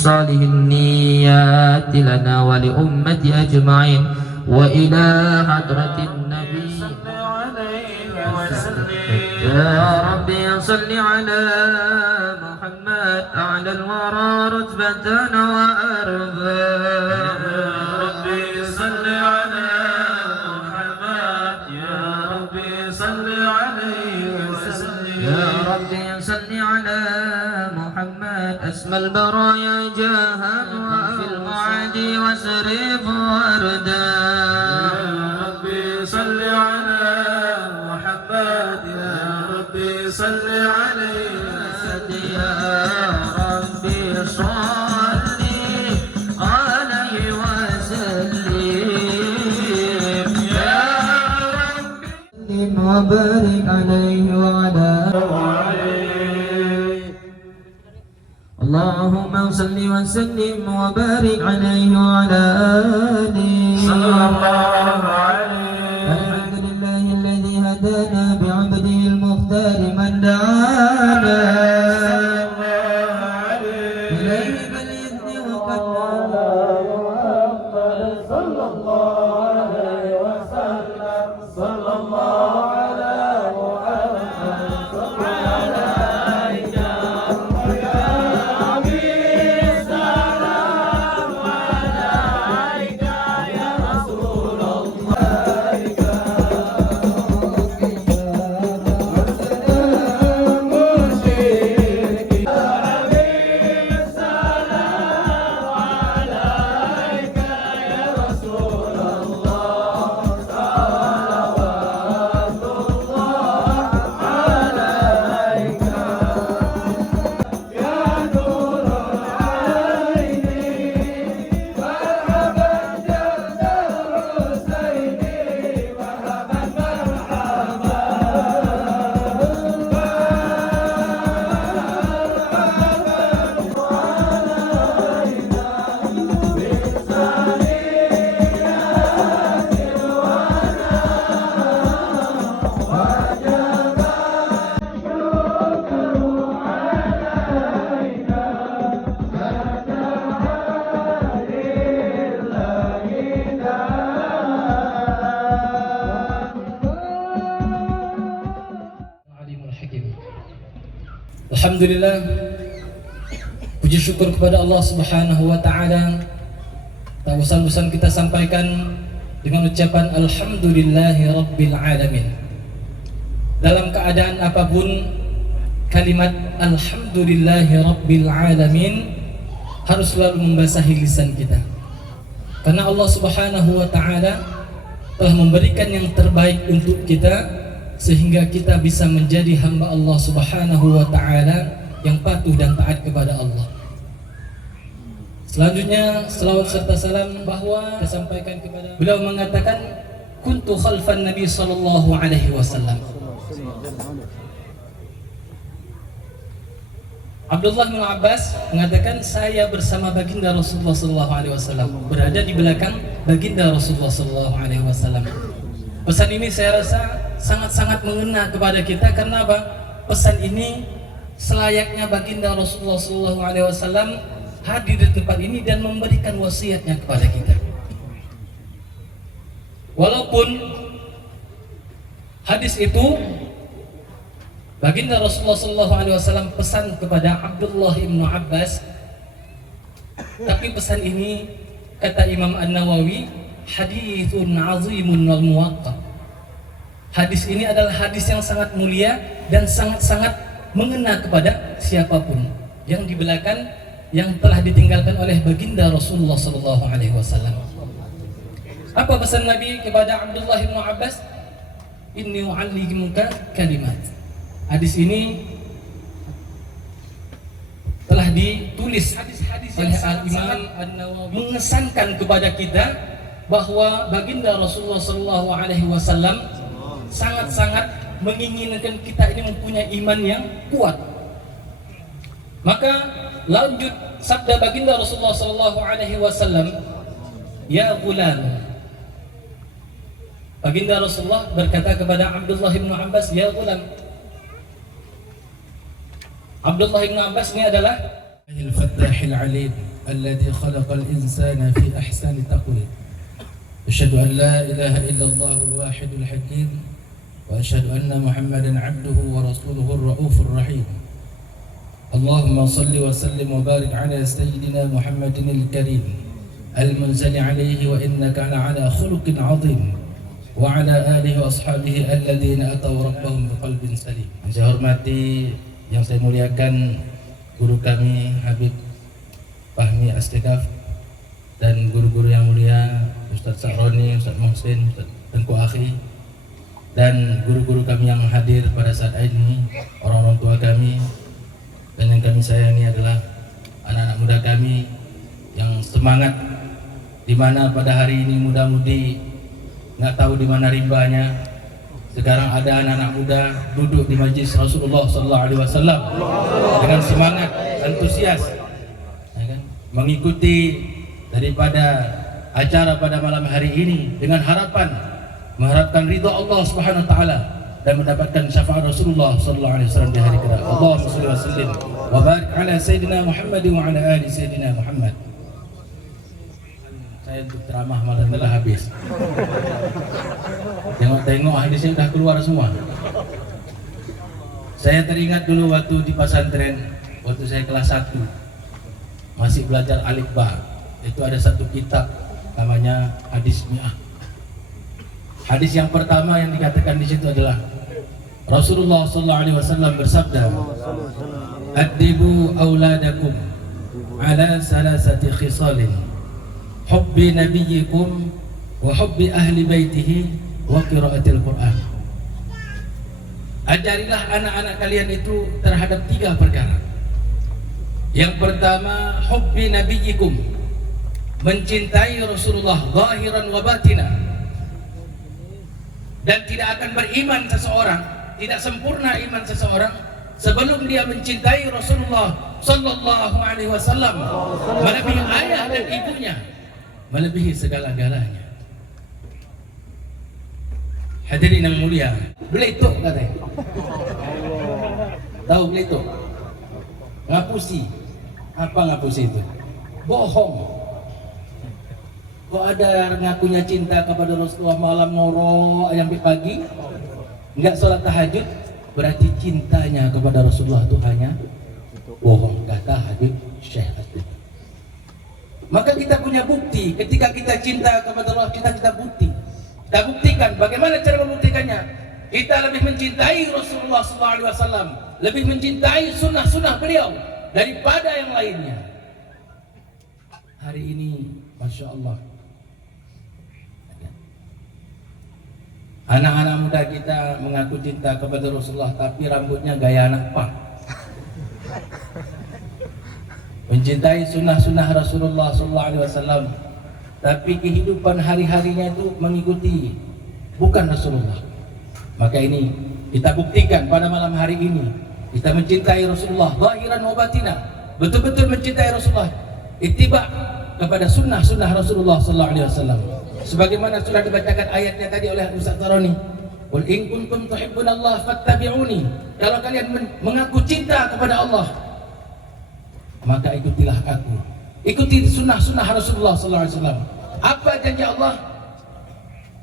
صالح النيات لنا ولأمة أجمعين وإلى حضرة النبي يا ربي صل على محمد أعلى الورى رتبة وأرضا ربي صل على محمد يا ربي صل عليه وسلم يا ربي صل على محمد أسمى البرايا جاها في المعادي وسريف وردا ربي صل على محمد يا ربي صل عليه يا ربي صل عليه وسلم يا ربي وبارك عليه وعلى اللهم صل وسلم وبارك عليه وعلى آله صلى الله عليه الحمد لله الذي هدانا بعبده المختار من دعانا إليه بالإذن وقد صلى الله عليه وسلم صلى الله على محمد صلى عليك Alhamdulillah, puji syukur kepada Allah Subhanahu wa Ta'ala. Tak bosan-bosan kita sampaikan dengan ucapan Alhamdulillahi Rabbil Alamin. Dalam keadaan apapun, kalimat Alhamdulillahi Rabbil Alamin harus selalu membasahi lisan kita, karena Allah Subhanahu wa Ta'ala telah memberikan yang terbaik untuk kita, sehingga kita bisa menjadi hamba Allah Subhanahu wa Ta'ala yang patuh dan taat kepada Allah. Selanjutnya selawat serta salam bahwa saya sampaikan kepada beliau mengatakan kuntu khalfan Nabi sallallahu alaihi wasallam. Abdullah bin Abbas mengatakan saya bersama baginda Rasulullah sallallahu alaihi wasallam, berada di belakang baginda Rasulullah sallallahu alaihi wasallam. Pesan ini saya rasa sangat-sangat mengena kepada kita, karena apa? Pesan ini selayaknya baginda Rasulullah SAW hadir di tempat ini dan memberikan wasiatnya kepada kita. Walaupun hadis itu baginda Rasulullah SAW pesan kepada Abdullah bin Abbas, tapi pesan ini kata Imam An-Nawawi hadithun azimun wal muwaqqat. Hadis ini adalah hadis yang sangat mulia dan sangat-sangat mengena kepada siapapun yang di belakang yang telah ditinggalkan oleh baginda Rasulullah sallallahu alaihi wasallam. Apa pesan Nabi kepada Abdullah bin Abbas? Inni u'allimuka kalimat. Hadis ini telah ditulis oleh Al-Imam An-Nawawi mengesankan kepada kita bahwa baginda Rasulullah sallallahu alaihi wasallam sangat-sangat menginginkan kita ini mempunyai iman yang kuat. Maka lanjut sabda baginda Rasulullah sallallahu alaihi wasallam, ya ghulam. Baginda Rasulullah berkata kepada Abdullah bin Abbas, ya ghulam. Abdullah bin Abbas ini adalah الفتاح العليم الذي خلق الإنسان في أحسن تقويم. أشهد أن لا إله إلا الله الواحد الحكيم، وأشهد أن محمدا عبده ورسوله الرؤوف الرحيم. اللهم صل وسلم وبارك على سيدنا محمد الكريم المنزل عليه وإنك على خلق عظيم وعلى آله وأصحابه الذين أتوا ربهم بقلب سليم. Saya hormati, yang saya muliakan guru kami Habib Fahmi Astigaf dan guru-guru yang mulia Ustaz Sa'roni, Ustaz Muhsin, Ustaz Tengku Akhi, dan guru-guru kami yang hadir pada saat ini, orang-orang tua kami, dan yang kami sayangi adalah anak-anak muda kami yang semangat, di mana pada hari ini muda-mudi nggak tahu di mana rimbanya. Sekarang ada anak-anak muda duduk di majlis Rasulullah SAW dengan semangat, antusias, ya kan? Mengikuti daripada acara pada malam hari ini dengan mengharapkan ridha Allah Subhanahu Wa Taala dan mendapatkan syafaat Rasulullah SAW di hari kiamat. Allahumma shalli wa sallim wa barik ala Sayyidina Muhammad wa ala ali Sayyidina Muhammad. Saya untuk ceramah malam telah habis. Tengok hadisnya sudah keluar semua. Saya teringat dulu waktu di pesantren, waktu saya kelas 1 masih belajar alif ba. Itu ada satu kitab namanya Hadis Mi'ah. Hadis yang pertama yang dikatakan di situ adalah Rasulullah SAW bersabda, "Addibu auladakum ala salasati khisalin, hubbi nabiyyikum wa hubbi ahli baitihi wa qiraatil Qur'an." Ajarilah anak-anak kalian itu terhadap 3 perkara. Yang pertama, hubbi nabiyyikum, mencintai Rasulullah zahiran wa batina. Dan tidak akan beriman seseorang, tidak sempurna iman seseorang sebelum dia mencintai Rasulullah sallallahu alaihi wasallam melebihi ayah dan ibunya, melebihi segala-galanya. Hadirin yang mulia, beletuk katanya. Tahu beletuk? Ngapusi. Apa ngapusi itu? Bohong. Kok ada ngakunya cinta kepada Rasulullah malam ngorok sampai pagi, enggak sholat tahajud, berarti cintanya kepada Rasulullah itu hanya bohong, kata Habib Syekh Atib. Maka kita punya bukti, ketika kita cinta kepada Allah, kita bukti. Kita buktikan. Bagaimana cara membuktikannya? Kita lebih mencintai Rasulullah SAW, lebih mencintai sunnah-sunnah beliau daripada yang lainnya. Hari ini, Masya Allah, anak-anak muda kita mengaku cinta kepada Rasulullah, tapi rambutnya gaya anak pang. Mencintai sunnah-sunnah Rasulullah SAW, tapi kehidupan hari-harinya itu mengikuti bukan Rasulullah. Maka ini kita buktikan pada malam hari ini, kita mencintai Rasulullah zahiran wa batina, betul-betul mencintai Rasulullah, ittiba kepada sunnah-sunnah Rasulullah SAW. Sebagaimana sudah dibacakan ayatnya tadi oleh Ustaz Taroni, "Qul in kuntum tuhibbunallah fattabi'uni." Kalau kalian mengaku cinta kepada Allah, maka ikutilah aku. Ikuti sunnah-sunnah Rasulullah SAW. Apa janji Allah?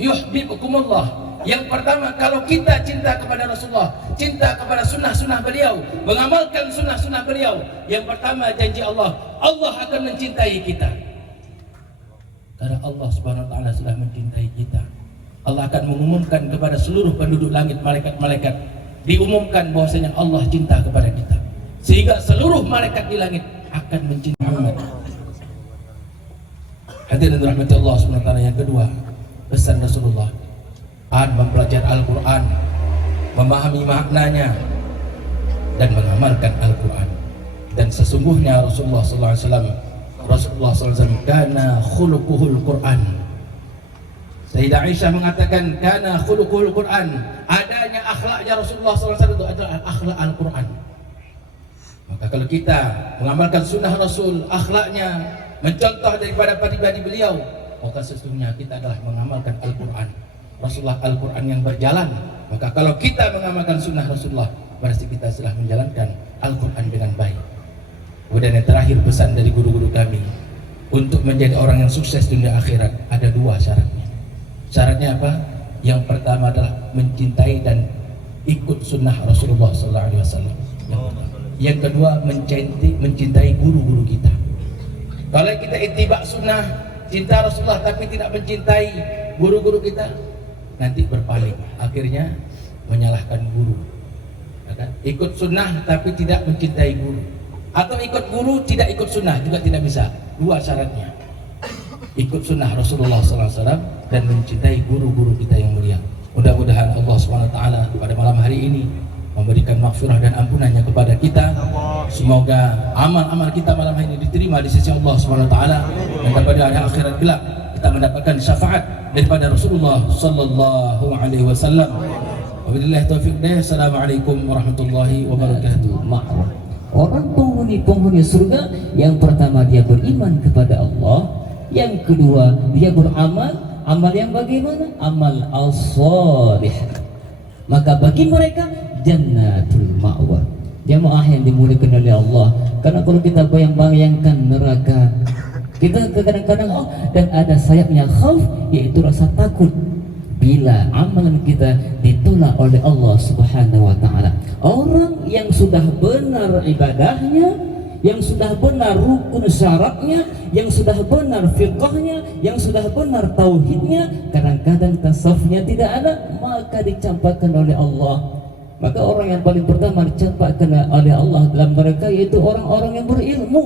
Yuhibbukumullah. Yang pertama, kalau kita cinta kepada Rasulullah, cinta kepada sunnah-sunnah beliau, mengamalkan sunnah-sunnah beliau, yang pertama janji Allah, Allah akan mencintai kita. Karena Allah Subhanahu wa taala sudah mencintai kita. Allah akan mengumumkan kepada seluruh penduduk langit, malaikat-malaikat, diumumkan bahwasanya Allah cinta kepada kita. Sehingga seluruh malaikat di langit akan mencintai Muhammad. Hadirin rahmati Allah Subhanahu wa taala. Yang kedua, pesan Rasulullah, mempelajari Al-Quran, memahami maknanya, dan mengamalkan Al-Quran. Dan sesungguhnya Rasulullah SAW kana khuluquhul Quran. Sayyidah Aisyah mengatakan kana khuluquhul Quran, adanya akhlaknya Rasulullah SAW itu adalah akhlak Al-Quran. Maka kalau kita mengamalkan sunnah Rasul, akhlaknya mencontoh daripada pribadi beliau, maka sesungguhnya kita adalah mengamalkan Al-Quran. Rasulullah Al-Quran yang berjalan. Maka kalau kita mengamalkan sunnah Rasulullah, berarti kita telah menjalankan Al-Quran dengan baik. Kemudian yang terakhir, pesan dari guru-guru kami, untuk menjadi orang yang sukses dunia akhirat ada 2 syaratnya. Syaratnya apa? Yang pertama adalah mencintai dan ikut sunnah Rasulullah SAW. Yang kedua, mencintai guru-guru kita. Kalau kita ittiba sunnah, cinta Rasulullah tapi tidak mencintai guru-guru kita, nanti berpaling, akhirnya menyalahkan guru. Ikut sunnah tapi tidak mencintai guru, atau ikut guru tidak ikut sunnah juga tidak bisa. 2 syaratnya, ikut sunnah Rasulullah SAW dan mencintai guru-guru kita yang mulia. Mudah-mudahan Allah SWT pada malam hari ini memberikan maghfirah dan ampunannya kepada kita. Semoga amal-amal kita malam hari ini diterima di sisi Allah SWT, dan pada hari akhirat kelak kita mendapatkan syafaat daripada Rasulullah Sallallahu Alaihi Wasallam. Wabillahi taufiq. Assalamualaikum warahmatullahi wabarakatuh. Orang penghuni surga, yang pertama dia beriman kepada Allah, yang kedua dia beramal. Amal yang bagaimana? Amal as-salih. Maka bagi mereka jannatul ma'wa. Jamaah yang dimuliakan oleh Allah. Karena kalau kita bayangkan neraka, kita kadang-kadang dan ada sayapnya khauf, yaitu rasa takut bila amalan kita ditolak oleh Allah Subhanahu wa taala. Orang yang sudah benar ibadahnya, yang sudah benar rukun syaratnya, yang sudah benar fiqhnya, yang sudah benar tauhidnya, kadang-kadang tasawufnya tidak ada, maka dicampakkan oleh Allah. Maka orang yang paling pertama dicampakkan oleh Allah dalam mereka yaitu orang-orang yang berilmu.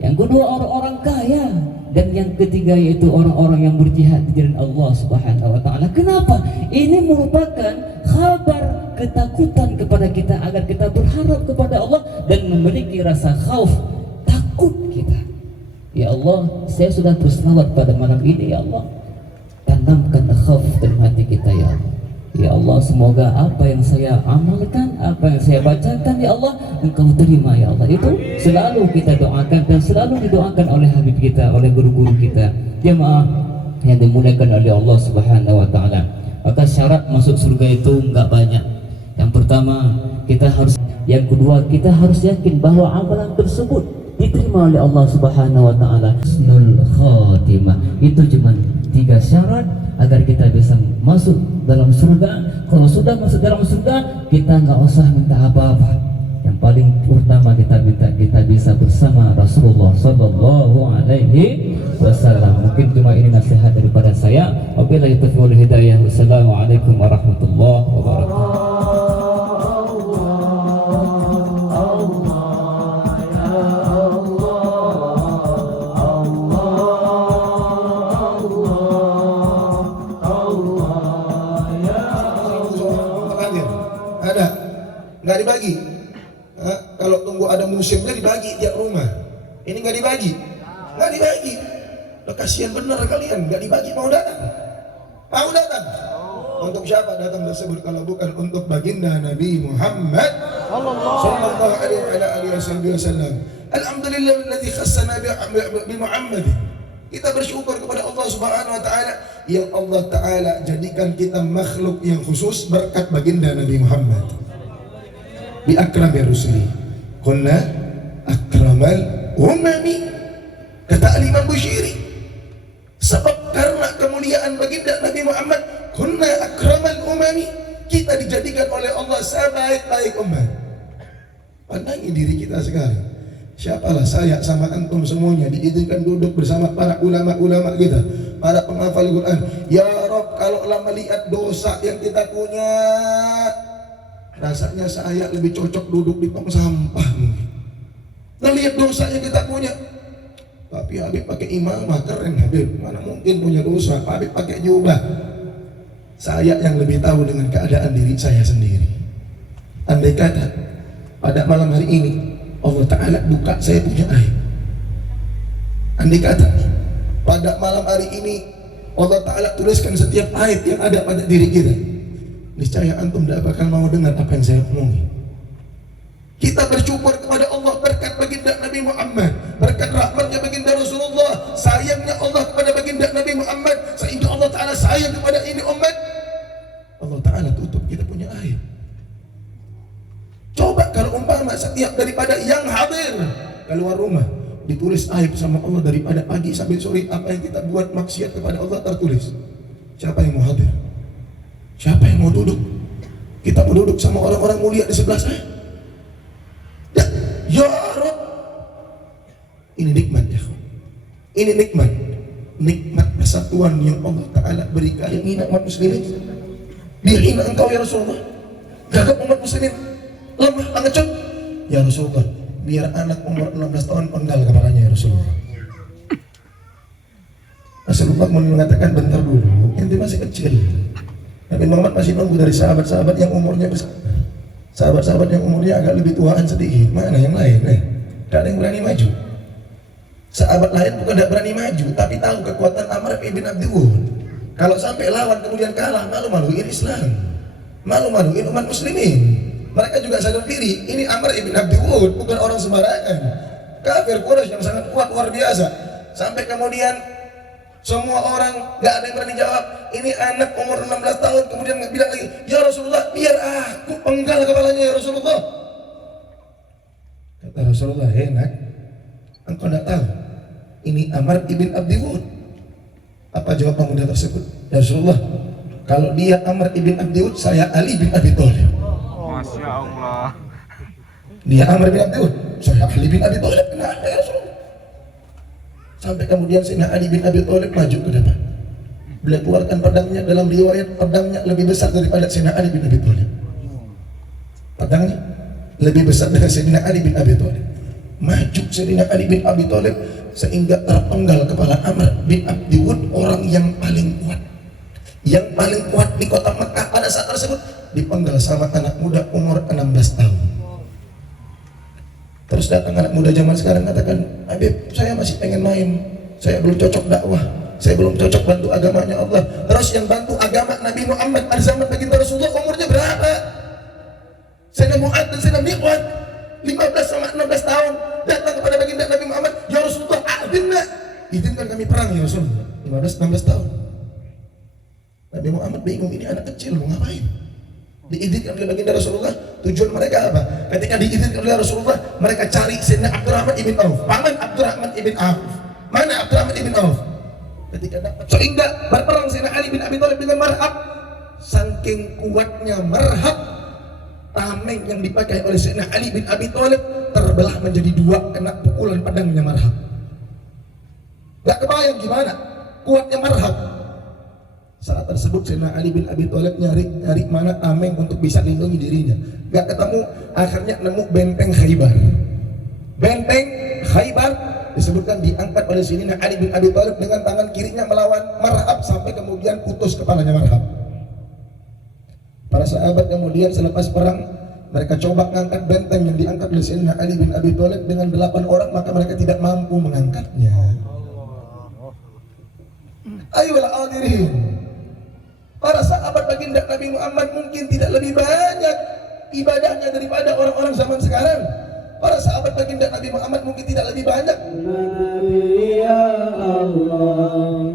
Yang kedua orang-orang kaya, dan yang ketiga yaitu orang-orang yang berjihad di jalan Allah Subhanahu wa taala. Kenapa? Ini merupakan kabar ketakutan kepada kita agar kita berharap kepada Allah dan memiliki rasa khauf, takut kita. Ya Allah, saya sudah berselawat pada malam ini, ya Allah. Tanamkan khauf dalam hati kita, ya Allah. Ya Allah, semoga apa yang saya amalkan, apa yang saya bacakan, ya Allah, Engkau terima, ya Allah. Itu selalu kita doakan dan selalu didoakan oleh Habib kita, oleh guru-guru kita. Jemaah yang dimuliakan oleh Allah Subhanahu wa taala. Maka syarat masuk surga itu enggak banyak. Yang pertama, kita harus, yang kedua, kita harus yakin bahwa amalan tersebut diterima oleh Allah Subhanahu wa taala. Husnul khatimah. Itu cuma 3 syarat agar kita bisa masuk dalam surga. Kalau sudah masuk dalam surga, kita nggak usah minta apa-apa. Yang paling utama kita minta kita bisa bersama Rasulullah Sallallahu Alaihi Wasallam. Mungkin cuma ini nasihat daripada saya. Wabillahi taufiq wal hidayah. Wassalamualaikum warahmatullahi wabarakatuh. Nggak dibagi. Kalau tunggu ada musimnya dibagi tiap rumah. Ini nggak dibagi, nggak dibagi. Kasihan bener kalian, nggak dibagi. Mau datang? Mau datang? Untuk siapa datang tersebut kalau bukan untuk baginda Nabi Muhammad Sallallahu Alaihi Wasallam. Alhamdulillahilladzi khassana bi Muhammad. Kita bersyukur kepada Allah Subhanahu Wa Taala yang Allah Taala jadikan kita makhluk yang khusus berkat baginda Nabi Muhammad. Bi akrami rusuli kunna akramal umami, kata Imam Bushiri, sebab karena kemuliaan baginda Nabi Muhammad, kunna akramal umami, kita dijadikan oleh Allah sebaik-baik umat. Pandangi diri kita sekarang, siapalah saya sama antum semuanya diizinkan duduk bersama para ulama-ulama kita, para penghafal Quran. Ya Rob, kalau melihat dosa yang kita punya, rasanya saya lebih cocok duduk di tong sampah. Lihat dosa yang kita punya. Tapi Habib pakai imamah, keren Habib. Mana mungkin punya dosa? Habib pakai jubah. Saya yang lebih tahu dengan keadaan diri saya sendiri. Andai kata pada malam hari ini Allah Ta'ala buka saya punya aib. Andai kata pada malam hari ini Allah Ta'ala tuliskan setiap aib yang ada pada diri kita, niscaya antum tidak bakal mau dengar apa yang saya omongi. Kita bersyukur kepada Allah berkat baginda Nabi Muhammad, berkat rahmatnya baginda Rasulullah, sayangnya Allah kepada baginda Nabi Muhammad, sehingga Allah Ta'ala sayang kepada ini umat. Allah Ta'ala tutup kita punya aib. Coba kalau umpama setiap daripada yang hadir keluar rumah ditulis aib sama Allah daripada pagi sampai sore. Apa yang kita buat maksiat kepada Allah tertulis. Siapa yang mau hadir? Siapa yang mau duduk? Kita mau duduk sama orang-orang mulia di sebelah saya. Ya Rabb, ini nikmat ya. Ini nikmat persatuan yang Allah Ta'ala berikan. Yang hina umat muslimin, dia hina engkau ya Rasulullah. Gagap umat muslimin lemah, pengecut. Ya Rasulullah, biar anak umur 16 tahun penggal kepalanya ya Rasulullah. Rasulullah mengatakan bentar dulu, ente masih kecil. Nabi Muhammad masih nunggu dari sahabat-sahabat yang umurnya besar. Sahabat-sahabat yang umurnya agak lebih tuaan sedikit. Mana yang lain? Tidak ada yang berani maju. Sahabat lain bukan tidak berani maju, tapi tahu kekuatan Amr ibn Abdi Wud. Kalau sampai lawan kemudian kalah, malu-maluin Islam, malu-maluin umat muslimin. Mereka juga sadar diri, ini Amr ibn Abdi Wud bukan orang sembarangan. Kafir Quraisy yang sangat kuat luar biasa. Sampai kemudian semua orang nggak ada yang berani jawab. Ini anak umur 16 tahun kemudian bilang lagi, ya Rasulullah, biar aku penggal kepalanya ya Rasulullah. Kata Rasulullah, enak, engkau tidak tahu ini Amr ibn Abdi Wud. Apa jawab pemuda tersebut? Ya Rasulullah, kalau dia Amr ibn Abdi Wud, saya Ali bin Abi Thalib. Masya Allah. Dia Amr bin Abdi Wud, saya Ali bin Abi Thalib. Kenapa ya Rasulullah? Sampai kemudian Sayyidina Ali bin Abi Thalib maju ke depan. Beliau keluarkan pedangnya, dalam riwayat pedangnya lebih besar daripada Sayyidina Ali bin Abi Thalib. Pedangnya lebih besar dari Sayyidina Ali bin Abi Thalib. Maju Sayyidina Ali bin Abi Thalib sehingga terpenggal kepala Amr bin Abdi Wud, orang yang paling kuat. Yang paling kuat di kota Mekah pada saat tersebut dipenggal sama anak muda umur 16 tahun. Terus datang anak muda zaman sekarang katakan, Habib, saya masih pengen main, saya belum cocok dakwah, saya belum cocok bantu agamanya Allah. Terus yang bantu agama Nabi Muhammad pada zaman baginda Rasulullah umurnya berapa? Sayyidina Mu'ad dan Sayyidina Miqdad 15 sama 16 tahun datang kepada baginda Nabi Muhammad, ya Rasulullah, izinkan kami perang ya Rasulullah. 15-16 tahun. Nabi Muhammad bingung, ini anak kecil mau ngapain? Diizinkan oleh baginda Rasulullah. Tujuan mereka apa? Ketika diizinkan oleh Rasulullah, mereka cari Sayyidina Abdurrahman ibn Auf. Paman Abdurrahman ibn Auf. Mana Abdurrahman ibn Auf? Ketika dapat, sehingga berperang Sayyidina Ali bin Abi Thalib dengan marhab. Saking kuatnya marhab, tameng yang dipakai oleh Sayyidina Ali bin Abi Thalib terbelah menjadi dua kena pukulan pedangnya marhab. Gak kebayang gimana kuatnya marhab. Saat tersebut Sayyidina Ali bin Abi Thalib nyari mana tameng untuk bisa lindungi dirinya. Gak ketemu, akhirnya nemu benteng Khaybar. Benteng Khaybar disebutkan diangkat oleh Sayyidina Ali bin Abi Thalib dengan tangan kirinya melawan marhab sampai kemudian putus kepalanya marhab. Para sahabat kemudian selepas perang mereka coba mengangkat benteng yang diangkat oleh Sayyidina Ali bin Abi Thalib dengan 8 orang, maka mereka tidak mampu mengangkatnya. Ayolah hadirin, para sahabat baginda Nabi Muhammad mungkin tidak lebih banyak ibadahnya daripada orang-orang zaman sekarang. Para sahabat baginda Nabi Muhammad mungkin tidak lebih banyak. Ya Allah,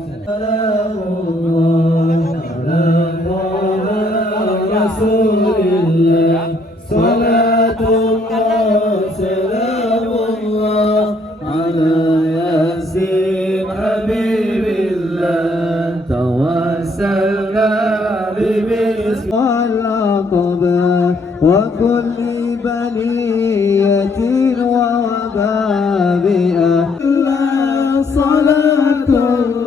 Rasulillah, salatullah, salamullah ala yasin habibillah, tawassalna bibismil aqba wa kulli baliyatin wa wababi'ah. Salatullah